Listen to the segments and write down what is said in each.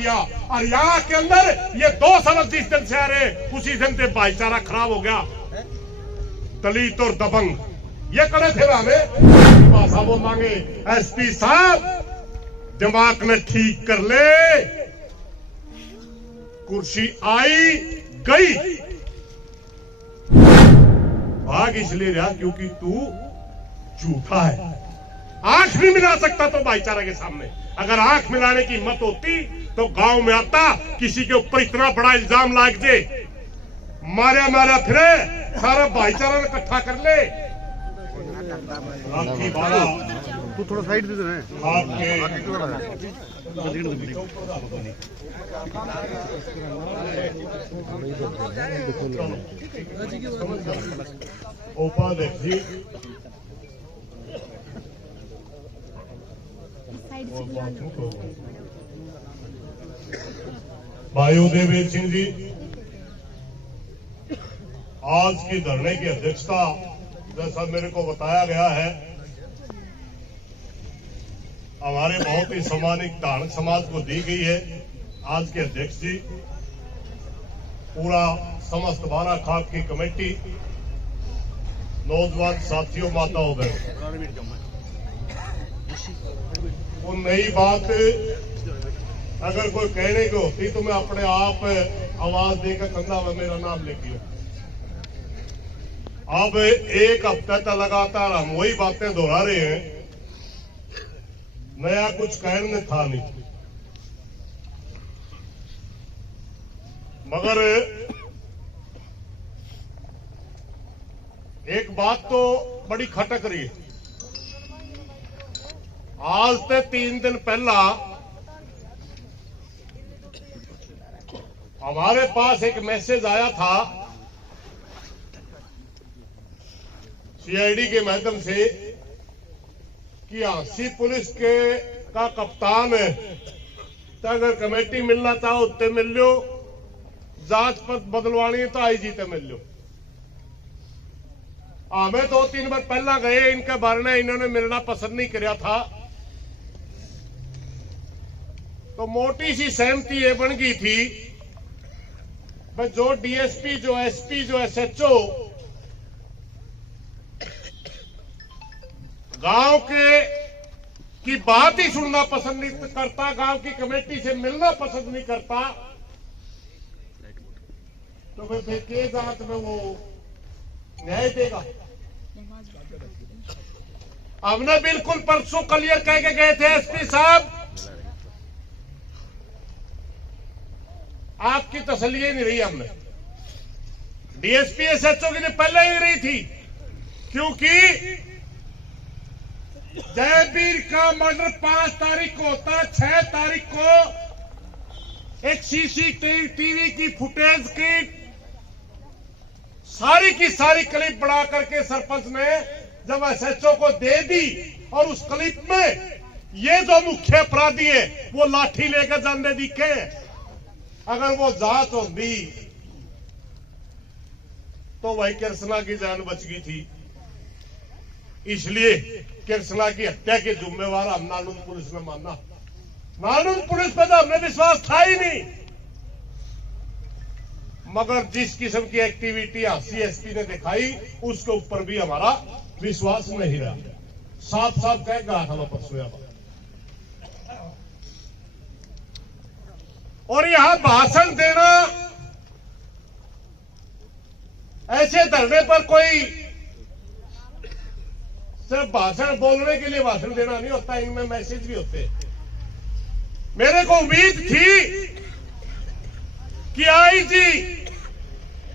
किया। और यहाँ के अंदर ये 2 सबक जिस दिन से आ रहे उसी दिन से भाईचारा खराब हो गया। दलित और दबंग ये कड़े थे हमें भाषा बोल मांगे। एसपी साहब दिमाग में ठीक कर ले, कुर्सी आई गई, भाग इसलिए रहा क्योंकि तू झूठा है। आंख नहीं मिला सकता तो भाईचारा के सामने। अगर आंख मिलाने की हिम्मत होती तो गांव में आता, किसी के ऊपर इतना बड़ा इल्जाम लाग दे, मारा मारा फिरे, सारा भाईचारा इकट्ठा कर ले। आपकी तू थोड़ा साइड दे दे उपाध्यक्ष जी भाइयों देवेंद्र सिंह जी, आज की धरने की अध्यक्षता जैसा मेरे को बताया गया है हमारे बहुत ही सम्मानित धार्मिक समाज को दी गई है। आज के अध्यक्ष जी, पूरा समस्त 12 खाप की कमेटी, नौजवान साथियों, माताओं बहनों, वो नई बात अगर कोई कहने की होती तो मैं अपने आप आवाज देकर कंधा में मेरा नाम लिख लिया। अब 1 हफ्ते तक लगातार हम वही बातें दोहरा रहे हैं, नया कुछ कहने था नहीं। मगर एक बात तो बड़ी खटक रही है। आज से 3 दिन पहला हमारे पास एक मैसेज आया था सीआईडी के माध्यम से कि हांसी पुलिस के का कप्तान है, तो अगर कमेटी मिलना चाहो उत्ते मिल लो, जांच पर बदलवानी है तो आईजी ते मिल लो। हमें 2-3 बार पहला गए, इनके बारे में इन्होंने मिलना पसंद नहीं किया था, तो मोटी सी सहमति ये बन गई थी भाई जो डीएसपी, जो एसपी, जो एसएचओ गांव के की बात ही सुनना पसंद नहीं करता, गांव की कमेटी से मिलना पसंद नहीं करता, तो फिर के जांच में वो न्याय देगा। हमने बिल्कुल परसों क्लियर कह के गए थे एसपी साहब, आपकी तसल्ली नहीं रही। हमने डीएसपी एसएचओ की पहले ही रही थी, क्योंकि जयवीर का मर्डर 5 तारीख को होता है। 6 तारीख को एक सीसीटीवी की फुटेज की सारी क्लिप बना करके सरपंच ने जब एसएचओ को दे दी, और उस क्लिप में ये जो मुख्य अपराधी है वो लाठी लेकर जाने दिखे। अगर वो जांच होती तो वही कृष्णा की जान बच गई थी। इसलिए कृष्णा की हत्या के जिम्मेवार हम नालून पुलिस ने माना। नालून पुलिस पर तो हमने विश्वास था ही नहीं, मगर जिस किस्म की एक्टिविटी सीएसपी ने दिखाई उसके ऊपर भी हमारा विश्वास नहीं रहा। साफ साफ कह रहा था मैं परसों। और यहां भाषण देना, ऐसे धरने पर कोई सिर्फ भाषण बोलने के लिए भाषण देना नहीं होता, इनमें मैसेज भी होते हैं। मेरे को उम्मीद थी कि आईजी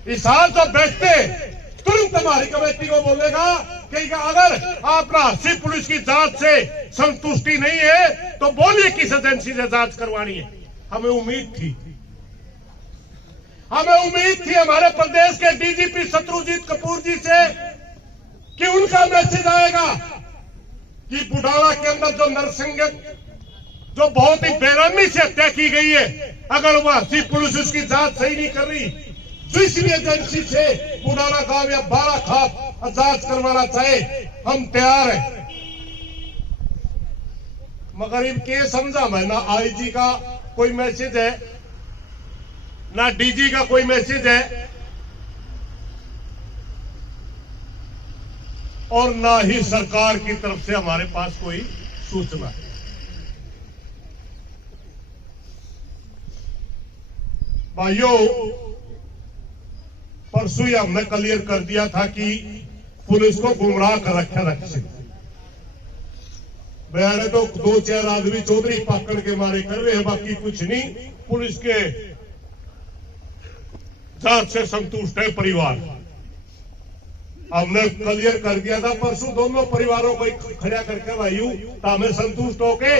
इस साल जो बैठते तुरंत हमारी कमेटी को बोलेगा कि अगर आप हांसी पुलिस की जांच से संतुष्टि नहीं है तो बोलिए किस एजेंसी से जांच करवानी है। हमें उम्मीद थी हमारे प्रदेश के डीजीपी शत्रुजीत कपूर जी से कि उनका मैसेज आएगा कि बुढ़ाना के अंदर जो नरसिंह जो बहुत ही बेरहमी से हत्या की गई है, अगर वह हांसी पुलिस उसकी जांच सही नहीं कर रही, जिस भी एजेंसी से बुढ़ाना गांव या 12 खाप जांच करवाना चाहे हम तैयार हैं। मगर इनके समझा मैं ना आईजी का कोई मैसेज है, ना डीजी का कोई मैसेज है, और ना ही सरकार की तरफ से हमारे पास कोई सूचना है। भाइयों, परसों ही हमने क्लियर कर दिया था कि पुलिस को गुमराह कर रखा रखे। मैंने तो 2-4 आदमी चौधरी पकड़ के मारे कर रहे हैं, बाकी कुछ नहीं। पुलिस के जांच से संतुष्ट है परिवार। हमने क्लियर कर दिया था परसों दोनों परिवारों को खड़ा करके भाइयों, तो हमें संतुष्ट होके।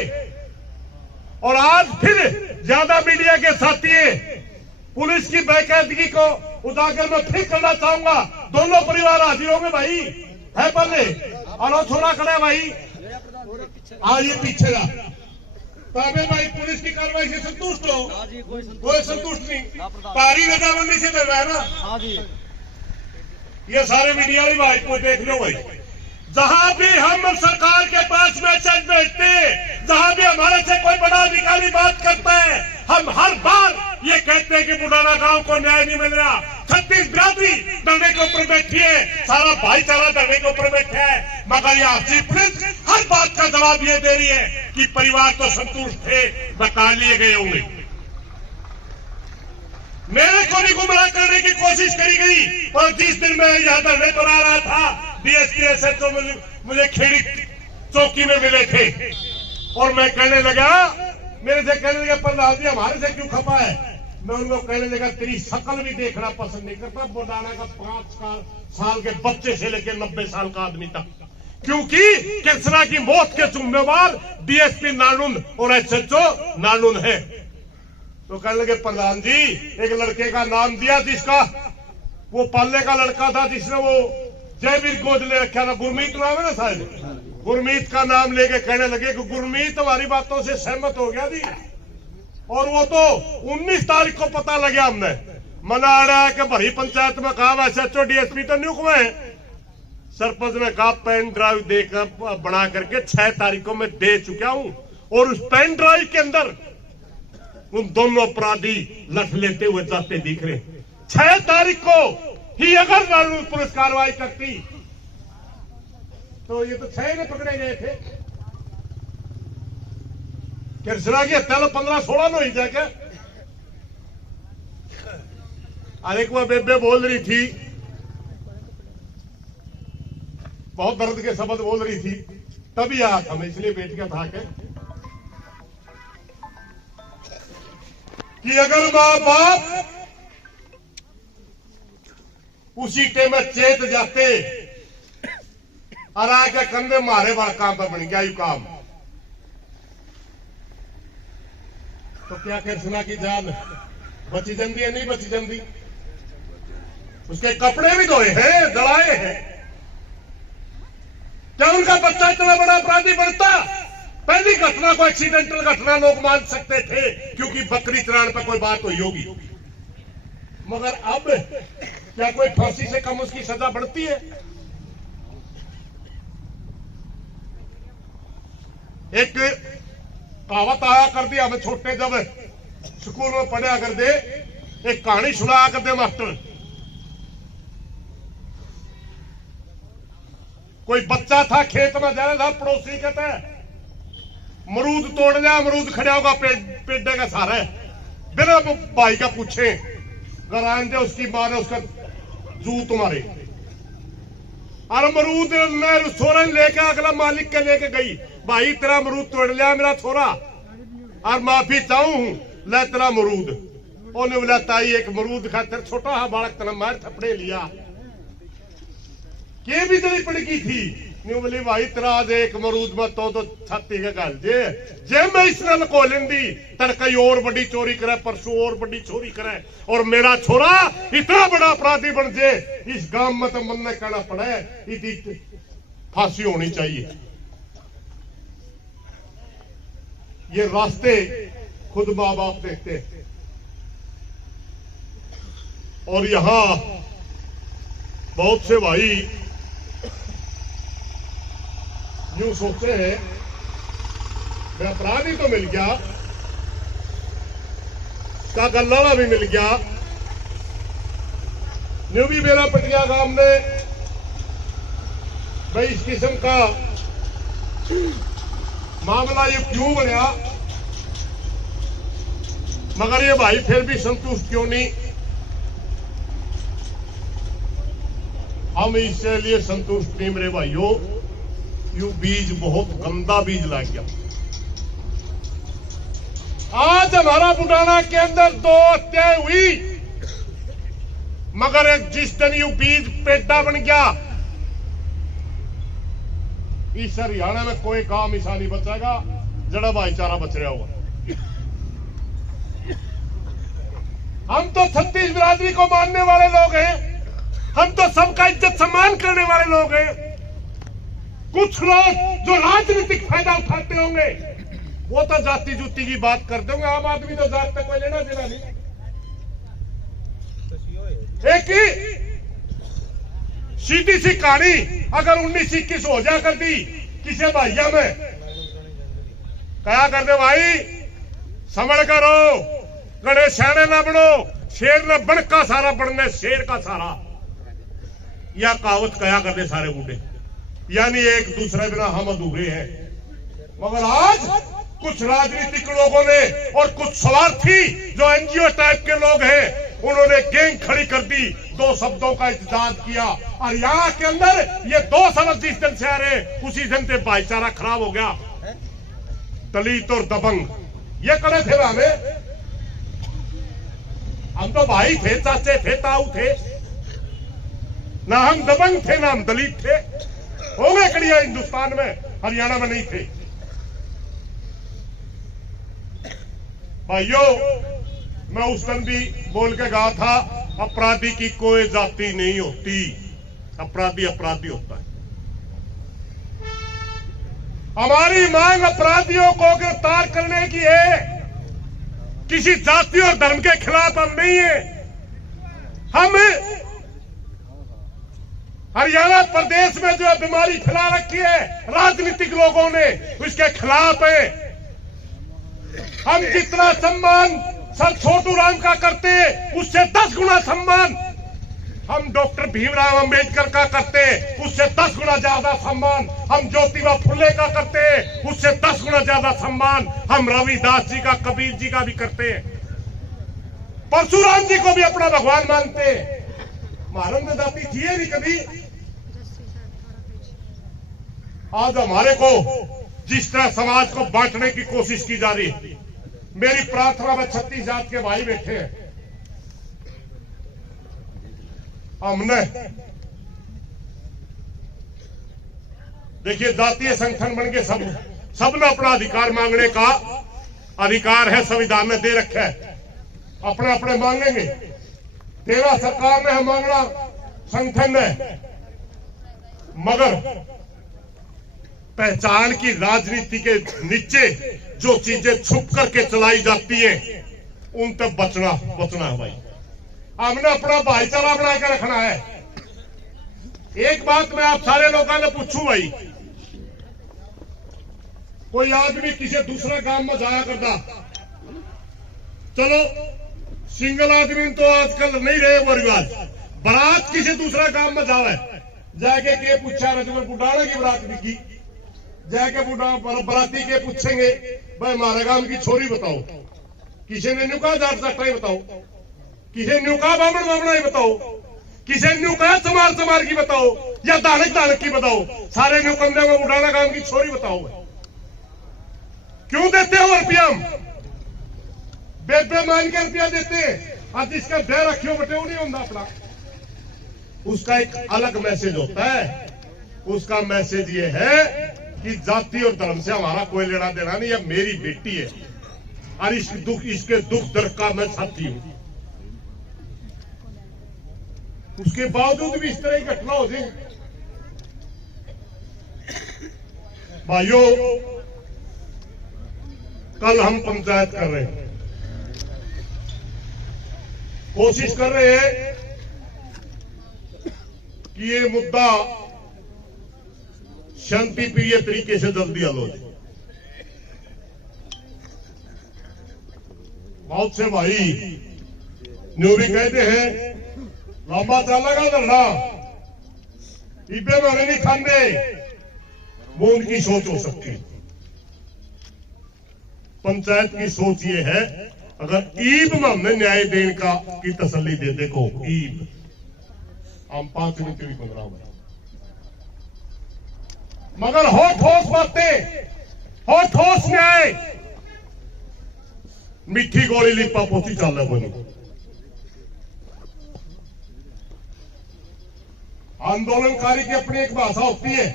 और आज फिर ज्यादा मीडिया के साथी पुलिस की बेकायदगी को उजागर मैं फिर करना चाहूंगा। दोनों परिवार हाजिर होंगे भाई, है पहले और थोड़ा खड़ा भाई, ये पीछे रहा। तबे भाई पुलिस की कार्रवाई से संतुष्ट हो? कोई संतुष्ट नहीं, तारी रजामंदी से दे रहा है ना। ये सारे मीडिया भी भाई को देख लो भाई, जहां भी हम सरकार के पास मैसेज भेजते हैं, जहां भी हमारे से कोई बड़ा अधिकारी बात करता है, हम हर बार ये कहते हैं कि बुढ़ाना गांव को न्याय नहीं मिल रहा। 36 बिरादरी धरने के ऊपर बैठी है, सारा भाईचारा धरने के ऊपर बैठा है, मगर यहाँ से पुलिस हर बात का जवाब ये दे रही है कि परिवार तो संतुष्ट थे, बता लिए गए होंगे। मेरे को भी गुमराह करने की कोशिश करी गई, और जिस दिन मैं यहाँ धरने पर आ रहा था, डीएसपी एसएचओ मुझे खेड़ी चौकी में मिले थे, और मैं कहने लगा, मेरे से कहने लगा प्रधान जी हमारे से क्यों खपा है। मैं उनको कहने लगा तेरी शकल भी देखना पसंद नहीं करता, बुढ़ाना का 5 साल के बच्चे से लेकर 90 साल का आदमी तक, क्योंकि कृष्णा की मौत के जिम्मेवार डीएसपी नानुन और एसएचओ नानुन है। तो कहने लगे प्रधान जी एक लड़के का नाम दिया जिसका वो पालने का लड़का था, जिसने वो जयवीर गोद ले रखा था, गुरमीत नाम है ना शायद, गुरमीत का नाम लेके कहने लगे कि गुरमीत हमारी बातों से सहमत हो गया जी। और वो तो 19 तारीख को पता लगा, हमने मना आ रहा है कि भरी पंचायत में कहा एसएचओ डीएसपी तो नियुक्त हुए हैं। सरपंच ने कहा पेन ड्राइव देकर बना करके 6 तारीखों में दे चुका हूं, और उस पेन ड्राइव के अंदर उन दोनों अपराधी लठ लेते हुए जाते दिख रहे। 6 तारीख को ही अगर पुलिस कार्रवाई करती तो ये तो 6 ने पकड़े गए थे। कृष्णा की हत्या तो 15-16 में हुई जाके। अरे एक वो बेबे बोल रही थी, बहुत दर्द के शब्द बोल रही थी, तभी आया था मैं, इसलिए बैठ गया था कि अगर मां बाप उसी टे में चेत जाते और आके कंधे मारे बड़ा काम पर बन गया यू काम, तो क्या कृष्णा की जान बची जंदी है? नहीं बची जंदी। उसके कपड़े भी धोए हैं, जलाए हैं। क्या उनका बच्चा इतना बड़ा अपराधी बनता? पहली घटना को एक्सीडेंटल घटना लोग मान सकते थे क्योंकि बकरी चराने पर कोई बात हुई होगी, मगर अब क्या कोई फांसी से कम उसकी सजा बढ़ती है? एक कहावत आया कर दी हमें छोटे जब स्कूल में पढ़ा कर दे, एक कहानी सुनाया कर दे मास्टर। कोई बच्चा था खेत में जा रहा था, पड़ोसी कहता है मरूद तोड़ लिया, अमरूद खड़ा होगा पेड़े का सहारा बिना भाई का पूछे गरान दे, उसकी माँ ने उसका जूत मारे और अमरूद ने छोरा लेके अगला मालिक के लेके गई, भाई तेरा अमरूद तोड़ लिया मेरा छोरा और माफी चाहूं ले तेरा अमरूद। उन्हें बोला ताई एक मरूद खातर छोटा हा बालक तना मार थपड़े लिया के भी तेरी पड़की थी, नहीं बोली भाई तेरा आज एक मरूद में तो छाती के गल जे मैं इस नल को लेंदी तड़कई और बड़ी चोरी करे, परसों और बड़ी चोरी करे और मेरा छोरा इतना बड़ा अपराधी बन जे, इस गांव में तो मन ने कहना पड़े इसकी फांसी होनी चाहिए। ये रास्ते खुद मां बाप देखते हैं और यहां बहुत से भाई यूं सोचते हैं मैं अपराधी तो मिल गया का गल्ला भी मिल गया। न्यू भी मेरा पटिया गांव में भाई इस किस्म का मामला ये क्यों बनया, मगर ये भाई फिर भी संतुष्ट क्यों नहीं। हम इसके लिए संतुष्ट नहीं मेरे भाइयों, यू बीज बहुत गंदा बीज लग गया। आज हमारा बुढ़ाना के अंदर 2 हत्याएं हुई, मगर एक जिस दिन यू बीज पेटा बन गया, इस हरियाणा में कोई काम ऐसा नहीं बचेगा जड़ा भाईचारा बच रहा होगा। हम तो 36 बिरादरी को मानने वाले लोग हैं, हम तो सबका इज्जत सम्मान करने वाले लोग हैं। कुछ लोग जो राजनीतिक फायदा उठाते होंगे वो तो जाति जुती की बात करते होंगे। आम आदमी तो जात तक कोई लेना देना नहीं। एक ही सीधी सी कहानी अगर 19-21 हो जा कर दी किसी भाइया में, क्या कर दे भाई समझ करो, गणे सैने ना बनो, शेर ने बन का सारा बनने शेर का सारा, या कहावत कया कर दे सारे बूढ़े, यानी एक दूसरे बिना हम अधूरे हैं। मगर आज कुछ राजनीतिक लोगों ने और कुछ स्वार्थी जो एनजीओ टाइप के लोग हैं उन्होंने गैंग खड़ी कर दी, 2 शब्दों का इस्तेमाल किया, और यहाँ के अंदर ये 2 शब्द जिस दिन से आ रहे उसी दिन से भाईचारा खराब हो गया। दलित और दबंग ये कड़े थे हमें, हम तो भाई थे, चाचे थे, ताऊ थे, ना हम दबंग थे ना हम दलित थे। हो गए कड़िया हिंदुस्तान में, हरियाणा में नहीं थे। भाइयों मैं उस दिन भी बोल के कहा था, अपराधी की कोई जाति नहीं होती, अपराधी अपराधी होता है। हमारी मांग अपराधियों को गिरफ्तार करने की है, किसी जाति और धर्म के खिलाफ हम नहीं है। हम हरियाणा प्रदेश में जो बीमारी फैला रखी है राजनीतिक लोगों ने, उसके खिलाफ है। हम जितना सम्मान सर छोटू राम का करते उससे 10 गुना सम्मान हम डॉक्टर भीमराव अंबेडकर का करते, उससे 10 गुना ज्यादा सम्मान हम ज्योतिबा फुले का करते, उससे 10 गुना ज्यादा सम्मान हम रविदास जी का, कबीर जी का भी करते, परशुराम जी को भी अपना भगवान मानते। महारंग जाति थी नहीं कभी। आज हमारे को जिस तरह समाज को बांटने की कोशिश की जा रही है, मेरी प्रार्थना में 36 जात के भाई बैठे हैं, हमने देखिए जातीय संगठन बन के सबने अपना अधिकार मांगने का अधिकार है, संविधान में दे रखा है, अपने अपने मांगेंगे। तेरा सरकार ने हम मांगना संगठन है, मगर पहचान की राजनीति के नीचे जो चीजें छुप करके चलाई जाती है उन तक बचना है भाई। हमने अपना भाईचारा बना के रखना है। एक बात मैं आप सारे लोगों ने पूछूं भाई, कोई आदमी किसी दूसरे गांव में जाया करता, चलो सिंगल आदमी तो आजकल नहीं रहे वो रिवाज, बारात किसी दूसरा गांव में जावे, जाके के पूछा रजवर बुढ़ाना की बारात बिकी, जाके बराती के पूछेंगे भाई हमारे गांव की छोरी बताओ, किसी ने न्यू कहा जाट सट्टा ही बताओ, किसी न्यू कहा बामण बामणा ही बताओ, किसी न्यू कहा चमार की बताओ, या दानक की बताओ, सारे न्यू कंधे में बुढ़ाना गांव की छोरी बताओ। क्यों देते हो रुपया? बेबे मान के रुपया देते हैं, आज जिसका डर रखियो बटे वो नहीं होता अपना, उसका एक अलग मैसेज होता है। उसका मैसेज ये है कि जाति और धर्म से हमारा कोई लेना देना नहीं, यह मेरी बेटी है और इसके दुख दर्द का मैं साथी हूं। उसके बावजूद भी इस तरह की घटना हो जाए। भाइयों कल हम पंचायत कर रहे हैं, कोशिश कर रहे हैं कि ये मुद्दा शांतिप्रिय तरीके से जल्दी हल हो जाए। बहुत से भाई न्यू भी कहते हैं लंबा चलेगा धरना इबे में हमें नहीं खाते, वो उनकी सोच हो सकती है। पंचायत की सोच ये है अगर ईब में हमने न्याय देने का की तसल्ली दे देखो ईब हम 5 मिनट भी 15 मिनट, मगर हो ठोस बातें, हो ठोस न्याय, मिठी गोली लिपा पोती चल रहा बनी। आंदोलनकारी की अपनी एक भाषा होती है।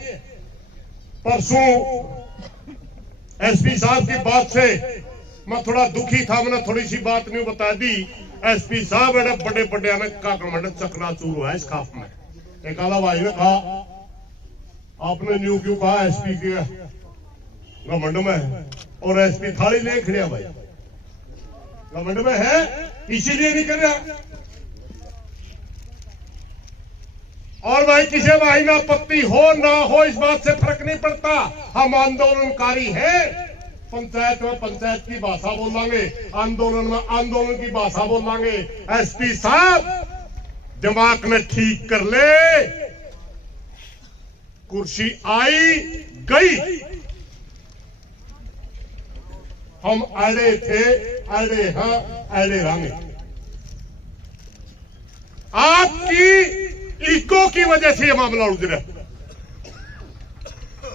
परसों एसपी साहब की बात से मैं थोड़ा दुखी था, मैंने थोड़ी सी बात नहीं बता दी। एसपी साहब बड़े बड़े का कमंड चकनाचूर हुआ है इस खाफ में। एक आला भाई ने कहा आपने न्यू क्यों कहा एसपी के घमंड में है, और एसपी थाली ले खड़िया भाई घमंड में है इसीलिए नहीं कर रहा। और भाई किसी भाई में आपत्ति हो ना हो इस बात से फर्क नहीं पड़ता, हम आंदोलनकारी हैं। पंचायत में पंचायत की भाषा बोलेंगे, आंदोलन में आंदोलन की भाषा बोलेंगे। एसपी साहब दिमाग में ठीक कर ले, कुर्सी आई गई, हम अड़े थे अड़े हाँ अड़े रहेंगे। आपकी ईको की वजह से यह मामला उलझ रहा है।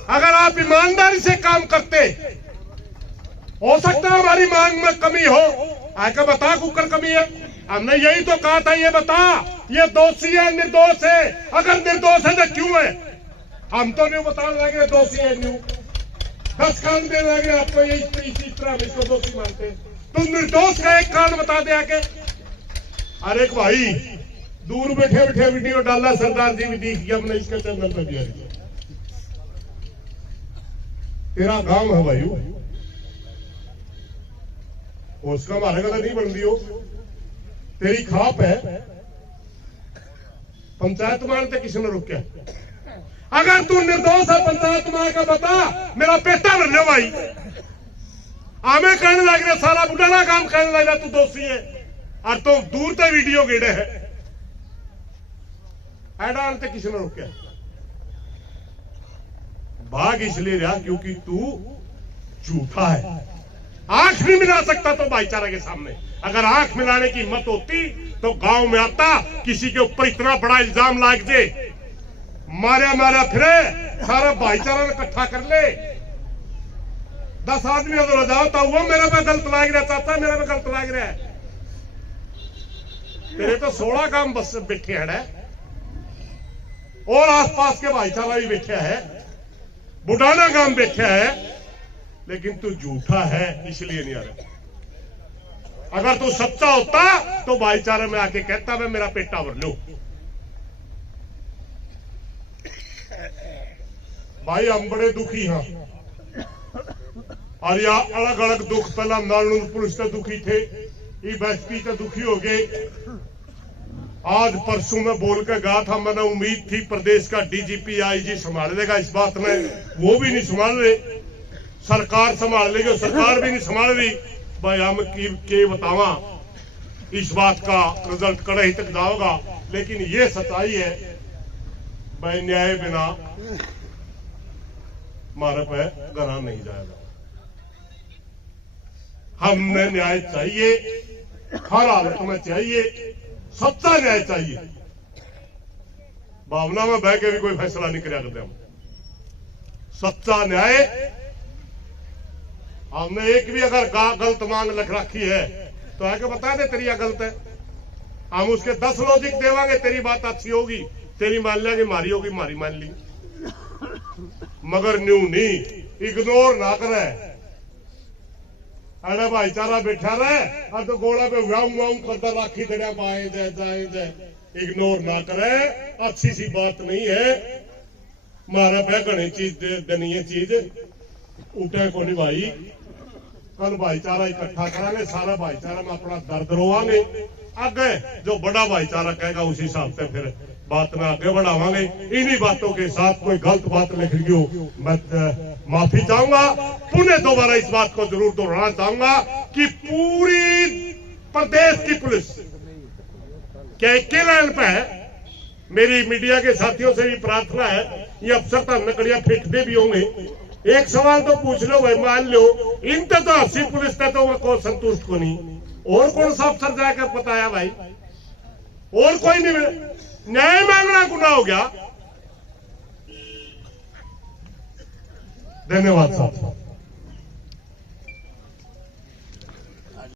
अगर आप ईमानदारी से काम करते, हो सकता है हमारी मांग में कमी हो, आकर बता कुकर कमी है। हमने यही तो कहा था, ये बता ये दोषी है निर्दोष है, अगर निर्दोष है तो क्यों है। हम तो नहीं बताने लगे दोषी है न्यू 10 कारण देने लगे आपको, यही इसी तरह हम इसको दोषी मानते। तुम निर्दोष का एक कारण बता दे आके। अरे एक भाई दूर बैठे बैठे वीडियो डाला, सरदार जी भी दिख गया, हमने इसके चैनल पर दिया। तेरा गांव है भाई, उसका हमारे गला नहीं बन दियो, तेरी खाप है। पंचायत मानते किसी ने रोक। अगर तू निर्दोष है पंचायत मान का बता, मेरा पेटा भर लो भाई। आमे कहने लग रहे सारा बुढ़ाना काम कहने लग रहा तू दोषी है, और तो दूर तक वीडियो गेड़े है। ऐडान तक किसी ने रोका। भाग इसलिए रहा क्योंकि तू झूठा है। आंख नहीं मिला सकता तो भाईचारा के सामने। अगर आंख मिलाने की हिम्मत होती तो गांव में आता, किसी के ऊपर इतना बड़ा इल्जाम लाग दे, मारा मारा फिरे, सारा भाईचारा इकट्ठा कर ले। 10 आदमी अगर हो जाओ तो वो मेरे पे गलत लाग रहा, चाहता मेरे पे गलत लाग रहा है। तेरे तो 16 काम बस बैठे है, और आसपास के भाईचारा भी बैठा है, बुढ़ाना गांव बैठा है, लेकिन तू झूठा है इसलिए नहीं आ रहा। अगर तू सच्चा होता तो भाईचारे में आके कहता मैं मेरा पेटा भर लो। भाई हम बड़े दुखी हैं, और या अलग अलग दुख, पहला नारायण पुलिस से दुखी थे, एसपी से दुखी हो गए। आज परसों में बोल के गया था, मैंने उम्मीद थी प्रदेश का डीजीपी आईजी संभाल लेगा इस बात में, वो भी नहीं संभाल रहे। सरकार संभाल लेगी, सरकार भी नहीं संभाल रही। भाई हम के बतावा इस बात का रिजल्ट कड़े ही तक जाओगा, लेकिन ये सच्चाई है भाई, न्याय बिना हमारे पे गरा नहीं जाएगा। हमने न्याय चाहिए, हर हालत में चाहिए, सच्चा न्याय चाहिए। भावना में बह के भी कोई फैसला नहीं कर करते हम। सच्चा न्याय, हमने एक भी अगर गलत मांग लिख रखी है तो आके बता दे तेरी गलत है, हम उसके 10 लॉजिक देवांगे, तेरी बात अच्छी होगी, तेरी मान लेंगे, मारी होगी मारी मान ली, मगर न्यू नहीं, इग्नोर ना करे। अरे भाईचारा बैठा रहे और तो गोला पे वाऊ वाऊ करता राखी दे पाए जाए, इग्नोर ना करे, अच्छी सी बात नहीं है। मारा पे घनी चीज देनी है, चीज उठे को नहीं भाई। कल भाईचारा इकट्ठा करांगे, सारा भाईचारा में अपना दर्द रोवांगे, आगे जो बड़ा भाईचारा कहेगा उसी हिसाब से फिर बात में आगे बढ़ावांगे। इन्हीं बातों के साथ कोई गलत बात लिख ली हो मैं माफी चाहूंगा। पुनः दोबारा इस बात को जरूर दोहराना चाहूंगा कि पूरी प्रदेश की पुलिस क्या इक्के लाइन पे है? मेरी मीडिया के साथियों से भी प्रार्थना है, ये अफसर तो नकड़ियां फेंकते भी होंगे, एक सवाल तो पूछ लो भाई, मान लो इन तो 80 पुलिस थे तो वो कौन संतुष्ट को नहीं, और कौन सा अफसर जाकर बताया भाई? और कोई नहीं, न्याय मांगना गुनाह हो गया। धन्यवाद साहब।